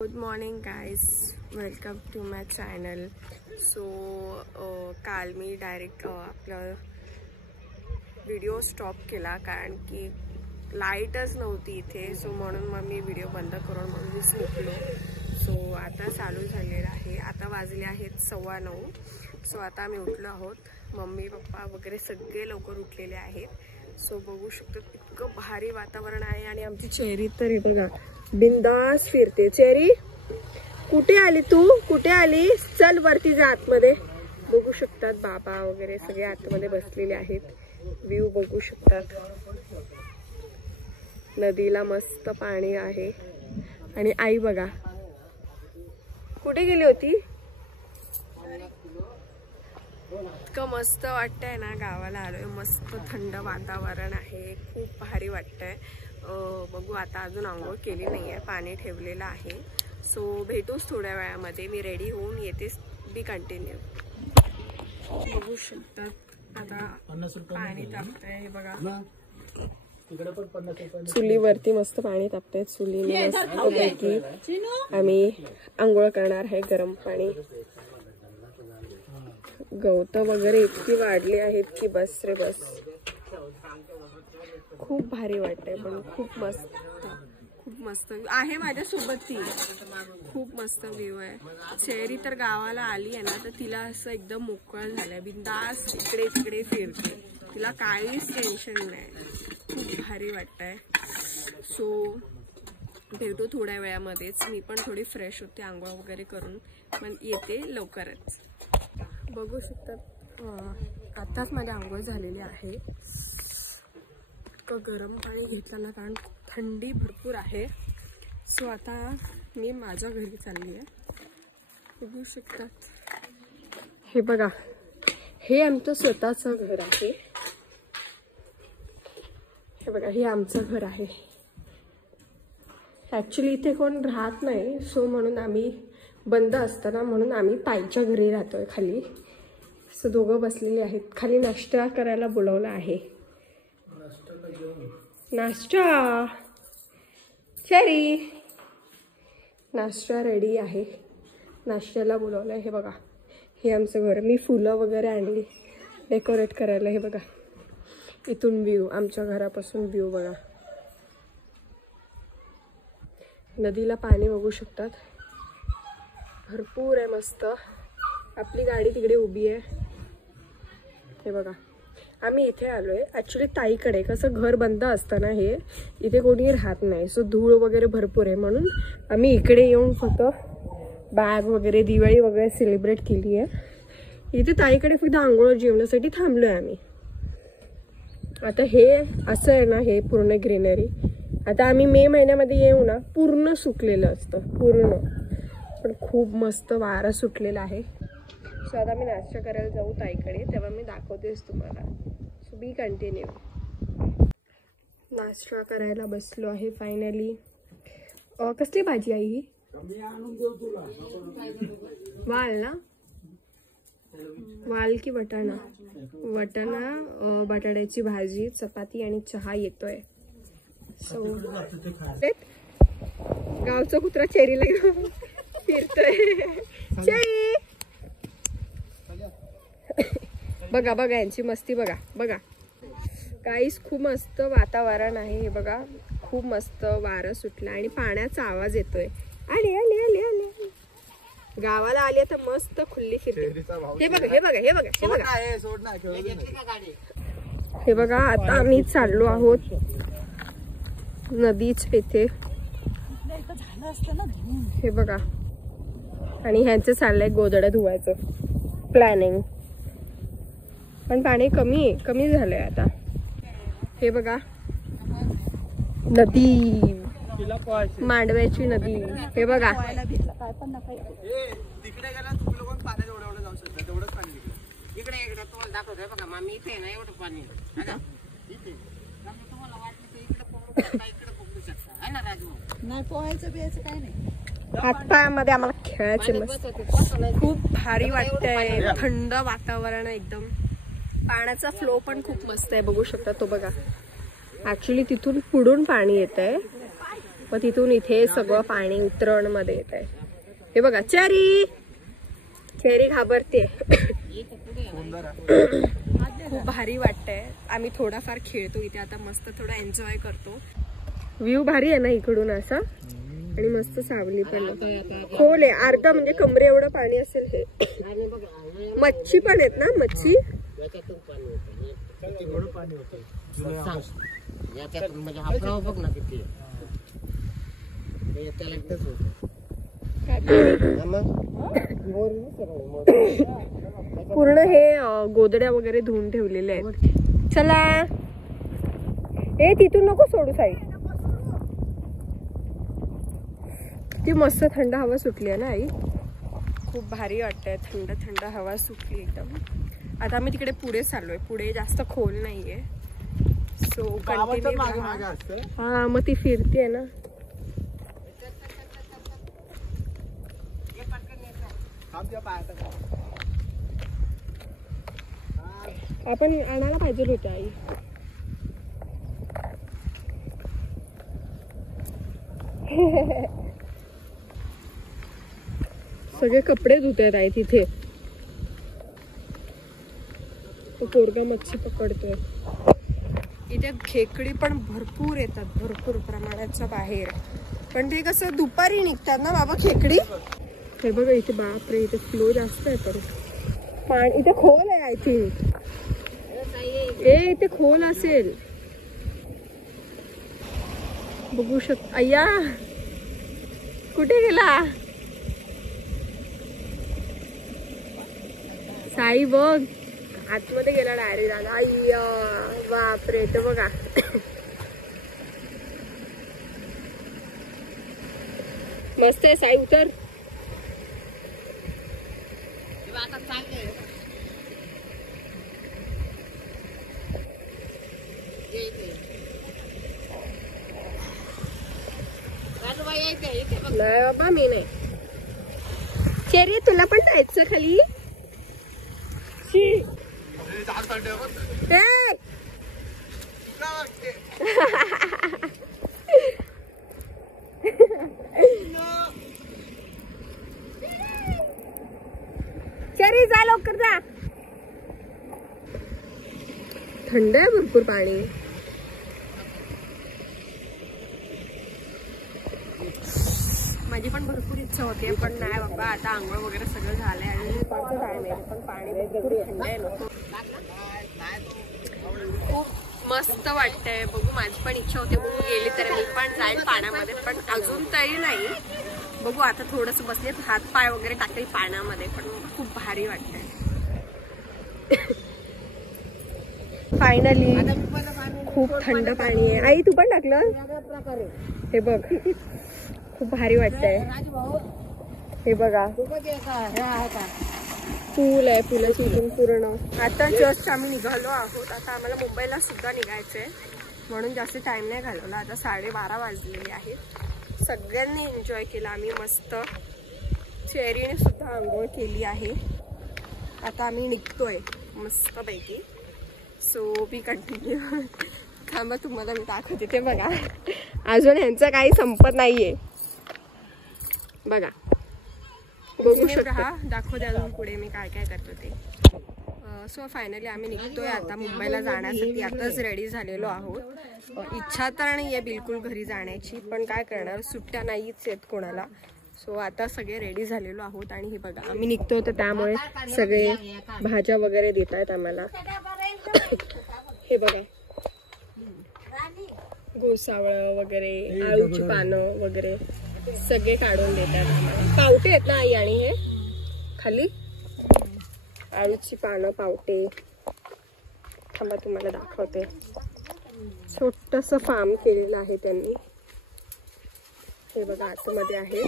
Good morning guys, welcome to my channel. So काल मी direct आपलं व्हिडिओ स्टॉप केला कारण की लाईटच नव्हती इथे. सो म्हणून मग मी व्हिडिओ बंद करून मग मी झोपलो. सो आता चालू झालेलं आहे. आता वाजले आहेत 9:15. सो आता आम्ही उठलो आहोत. मम्मी पप्पा वगैरे सगळे लवकर उठलेले आहेत. सो बघू शकतो इतकं भारी वातावरण आहे. आणि आमची चेरी तर हे बघा बिंदास फिरते. चेरी कुठे आली तू? कुठे आली? चल वरती जा आतमध्ये. बघू शकतात बाबा वगैरे सगळे आतमध्ये बसलेले आहेत. व्ह्यू बघू शकतात. नदीला मस्त पाणी आहे. आणि आई बघा कुठे गेली होती? इतकं मस्त वाटतंय ना. गावाला आलोय. मस्त थंड वातावरण आहे. खूप भारी वाटतंय. बघू आता अजून आंघोळ केली नाही आहे. पाणी ठेवलेलं आहे. सो भेटूच थोड्या वेळामध्ये. मी रेडी होऊन येतेच. बी कंटिन्यू. बघू शकतात आता पाणी तापतंय. हे बघा चुलीवरती मस्त पाणी तापतंय. चुलीने मस्तपैकी आम्ही आंघोळ करणार आहे. गरम पाणी. गवत वगैरे इतकी वाढली आहेत की बस रे बस. खूप भारी वाटतंय पण खूप मस्त आहे. माझ्यासोबत ती खूप मस्त व्ह्यू आहे. चेरी तर गावाला आली आहे ना तर तिला असं एकदम मोकळं झालंय. बिंदास इकडे तिकडे फिरते. तिला काहीच टेन्शन नाही. खूप भारी वाटतंय. सो भेटू थोड्या वेळामध्येच. मी पण थोडी फ्रेश होते आंघोळ वगैरे करून. पण येते लवकरच. बघू शकतात आताच माझी आंघोळ झालेली आहे. गरम पाणी घेतलं ना कारण थंडी भरपूर आहे. सो आता मी माझ्या घरी चालली आहे. बघू शकतात हे बघा. हे आमचं स्वतःचं घर आहे. हे बघा हे आमचं घर आहे. ॲक्च्युली इथे कोण राहत नाही. सो म्हणून आम्ही बंद असताना म्हणून आम्ही ताईच्या घरी राहतोय खाली. सो दोघं बसलेले आहेत. खाली नाश्ता करायला बोलवलं आहे. नाश्ता चेरी नाश्ता रेडी आहे. नाश्त्याला बोलवलं आहे. हे बघा हे आमचं घर. मी फुलं वगैरे आणली डेकोरेट करायला. हे बघा इथून व्ह्यू. आमच्या घरापासून व्ह्यू बघा. नदीला पाणी बघू शकतात. भरपूर आहे. मस्त. आपली गाडी तिकडे उभी आहे. हे बघा आम्ही इथे आलोय ॲक्च्युली ताईकडे. कसं घर बंद असतं ना हे. इथे कोणी राहत नाही. सो धूळ वगैरे भरपूर आहे म्हणून आम्ही इकडे येऊन फक्त बॅग वगैरे दिवाळी वगैरे सेलिब्रेट केली आहे. इथे ताईकडे फक्त आंघोळ जेवणासाठी थांबलोय आम्ही. आता हे असं आहे ना हे पूर्ण ग्रीनरी. आता आम्ही मे महिन्यामध्ये येऊ ना पूर्ण सुकलेलं असतं पूर्ण. पण खूप मस्त वारा सुटलेला आहे. सो आता मी नाश्ता करायला जाऊ ताईकडे. तेव्हा मी दाखवतेच तुम्हाला. सो बी कंटिन्यू. नाश्ता करायला बसलो आहे फायनली. कसली भाजी आहे ही? वाल ना? वाल की वटाणा? वटाणा बटाट्याची भाजी चपाती आणि चहा येतोय. सो गावचा कुत्रा चेरीला घेऊन फिरतोय. चेरी बघा बघा यांची मस्ती बघा. बघा काहीच खूप मस्त वातावरण आहे. हे बघा खूप मस्त वारं सुटलं आणि पाण्याचा आवाज येतोय. आले आले आले आले. गावाला आले तर मस्त खुल्ली फिरते. हे बघा हे बघा हे बघा हे बघा हे बघा. आता आम्ही चाललो आहोत नदीच इथे. हे बघा आणि ह्यांचं चाललंय गोधड्या धुवायचं प्लॅनिंग. पण पाणी कमी झालंय आता. हे बघा नदी मांडव्याची नदी. हे बघा हातपायामध्ये आम्हाला खेळायचे मस्त. खूप भारी वाटतंय. थंड वातावरण एकदम. पाण्याचा फ्लो पण खूप मस्त आहे. बघू शकता तो बघा. ऍक्च्युली तिथून पुढून पाणी येत आहे मग तिथून इथे सगळं पाणी उतरण मध्ये येत आहे. हे बघा चेरी चेरी घाबरते. खूप भारी वाटतंय. आम्ही थोडाफार खेळतो इथे आता, मस्त थोडा एन्जॉय करतो. व्ह्यू भारी आहे ना इकडून असा, आणि मस्त सावली पण खोल आहे. अर्धा म्हणजे कमरे एवढं पाणी असेल. हे मच्छी पण आहेत ना, मच्छी पूर्ण हे गोदड्या वगैरे धुवून ठेवलेले आहेत. चला ए तिथून नको सोडू साई. ती मस्त थंड हवा सुटली आहे ना आई. खूप भारी वाटतंय. थंड थंड हवा सुटली एकदम. आता आम्ही तिकडे पुढे चाललोय. पुढे जास्त खोल नाहीये. So continue. हा मग ती फिरते ना. आपण आणायला पाहिजे होतं आई. सगळे कपडे धुतात आहे तिथे. तो पोरगा मच्छी पकडतोय. इथे खेकडी पण भरपूर येतात, भरपूर प्रमाणाच्या बाहेर. पण ते कसं दुपारी निघतात ना बाबा खेकडी. हे बघा इथे बापरे, इथे फ्लो जास्त आहे. तर पाणी इथे खोल आहे आय थिंक. इथे खोल असेल. बघू शकता. अय्या कुठे गेला साई? बघ आतमध्ये गेला डायरेक्ट झाला. अय्या बापरे. तर बघा मस्त आहे. साई उतर. नाही बाबा मी नाही. चेरी तुला पण जायचं खाली. चेरी जा लवकर जा. थंड आहे भरपूर पाणी. माझी पण भरपूर इच्छा होते, पण नाही बाबा. आता आंघोळ वगैरे सगळं झालंय आणि दुपारचं टाइम आहे, पण पाणी भरपूर थंड आहे. नको. खूप मस्त वाटतंय. बघू माझी पण इच्छा होते, बघू गेली तर मी पण जाईल पाण्यामध्ये, पण अजून तरी नाही. बघू आता थोडंसं बसले, हात पाय वगैरे टाकेल पाण्यामध्ये. पण खूप भारी वाटतंय. फायनली खूप थंड पाणी आहे. आई तू पण टाकलं. हे बघ खूप भारी वाटतंय. हे बघा पूल आहे. पुलाची इथून पूर्ण. आता जस्ट आम्ही निघालो आहोत. आता आम्हाला मुंबईला सुद्धा निघायचंय, म्हणून जास्त टाइम नाही घालवला. आता 12:30 वाजलेले आहेत. सगळ्यांनी एन्जॉय केला आम्ही. मस्त चेरीने सुद्धा आंघोळ केली आहे. आता आम्ही निघतोय मस्त पैकी. So we continue. थांबा तुम्हाला मी दाखवते. ते बघा अजून ह्यांचं काही संपत नाहीये. बघा बघू शकता. दाखवते अजून पुढे मी काय काय करतो ते. सो फायनली आम्ही निघतोय आता मुंबईला जाण्यासाठी. आताच रेडी झालेलो आहोत. इच्छा तर नाही आहे बिलकुल घरी जाण्याची, पण काय करणार, सुट्ट्या नाहीच आहेत कोणाला. सो आता सगळे रेडी झालेलो आहोत. आणि हे बघा आम्ही निघतो, तर त्यामुळे सगळे भाज्या वगैरे देत आहेत आम्हाला. हे बघा गोसावळ वगैरे, आळूची पानं वगैरे सगळे काढून देतात. पावटे आहेत ना आई? आणि हे खाली आळूची पानं, पावटे. थांबा तुम्हाला दाखवते. छोटस फार्म केलेलं आहे त्यांनी. हे बघा आतमध्ये आहे.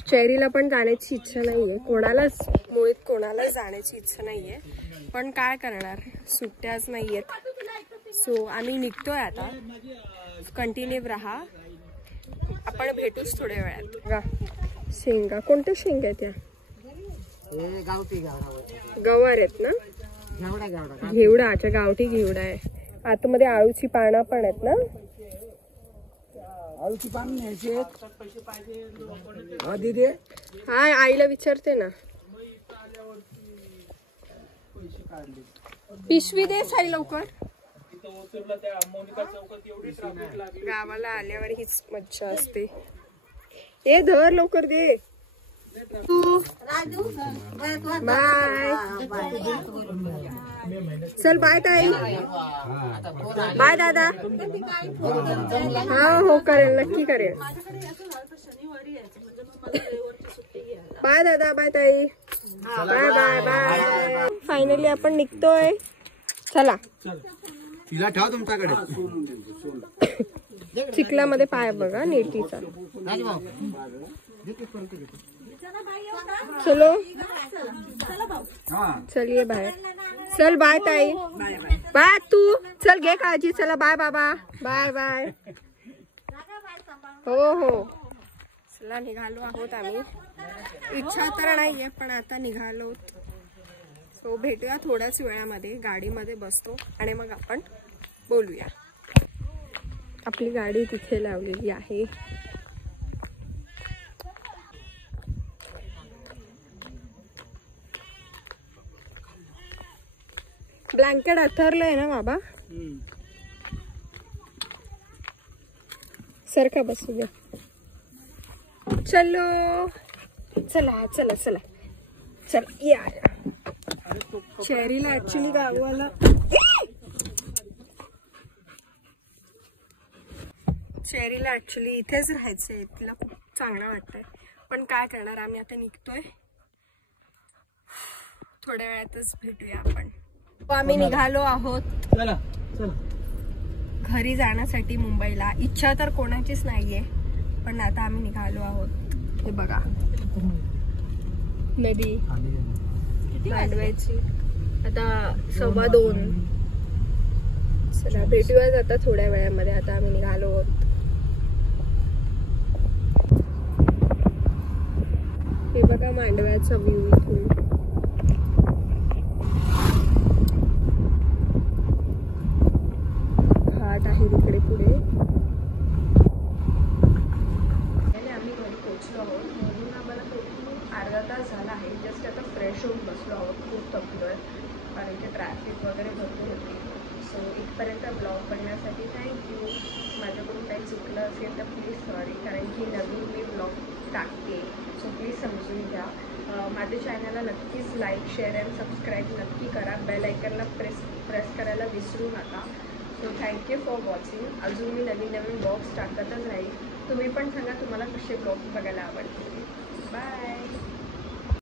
चेरीला पण जाण्याची इच्छा नाहीये, कोणालाच मुळीत कोणालाच जाण्याची इच्छा नाहीये, पण काय करणार, सुट्ट्याच नाहीयेत. सो आम्ही निघतोय आता. कंटिन्यू राहा, आपण भेटूच थोड्या वेळात. बघा शेंगा. कोणत्या शेंगा आहेत त्या? गवार आहेत ना? घेवडा. अच्छा गावठी घेवडा आहे. आतमध्ये आळूची पानं पण आहेत ना? आळूची पानं न्यायचे हा दीदी. हा आईला विचारते ना. पिशवी दे साई लवकर. गावाला आल्यावर हीच मज्जा असते. ए धर लवकर दे. बाय. चल बाय ताई. बाय दादा. हा हो करेल नक्की करेल. बाय दादा. बाय ताई. Bye bye bye. फायनली आपण निघतोय. चला. तिला ठेवा तुमच्याकडे. चिखलामध्ये पाय बघा नेटीचा. चलो चलिए बाय. चल बाय ताई. बाय तू. चल घे काळजी. चला बाय बाबा. Bye bye. हो हो चला निघालो आहोत आम्ही. इच्छा तर नाहीये पण आता निघालो. सो भेटूया थोड्याच वेळामध्ये. गाडीमध्ये बसतो आणि मग आपण बोलूया. आपली गाडी तिथे लावलेली आहे. ब्लँकेट अथरलंय ना बाबा. सरका बसू द्या. चलो चला चला चला चला या. चेरीला ऍक्च्युली गावाला इथेच राहायचंय. तिला खूप चांगलं वाटतंय पण काय करणार. आम्ही आता निघतोय. थोड्या वेळातच भेटूया आपण. आम्ही निघालो आहोत घरी जाण्यासाठी मुंबईला. इच्छा तर कोणाचीच नाहीये पण आता आम्ही निघालो आहोत. हे बघा नदी मांडव्याची. आता 2:15. चला भेटूयाच आता थोड्या वेळामध्ये. आता आम्ही निघालो आहोत. हे बघा मांडव्याचा व्ह्यू इथून. घाट आहे तिकडे पुढे. आम्ही घरी पोहोचलो आहोत. म्हणून आम्हाला अर्धा तास झाला आहे. जस्ट आता फ्रेश होऊन बसलो आहोत. खूप थकलोय कारण की ट्रॅफिक वगैरे भरपूर होती. सो इथपर्यंत ब्लॉग बघण्यासाठी थँक्यू. माझ्याकडून काही चुकलं असेल तर प्लीज सॉरी कारण की नवीन मी ब्लॉग टाकते. सो प्लीज समजून घ्या. माझ्या चॅनलला नक्कीच लाईक शेअर अँड सबस्क्राईब नक्की करा. बेल आयकनला प्रेस करायला विसरू नका. So thank you for watching. अजून मी नवीन ब्लॉग्स टाकतच राहील. तुम्ही पण सांगा तुम्हाला कसे ब्लॉग्स बघायला आवडतील. बाय.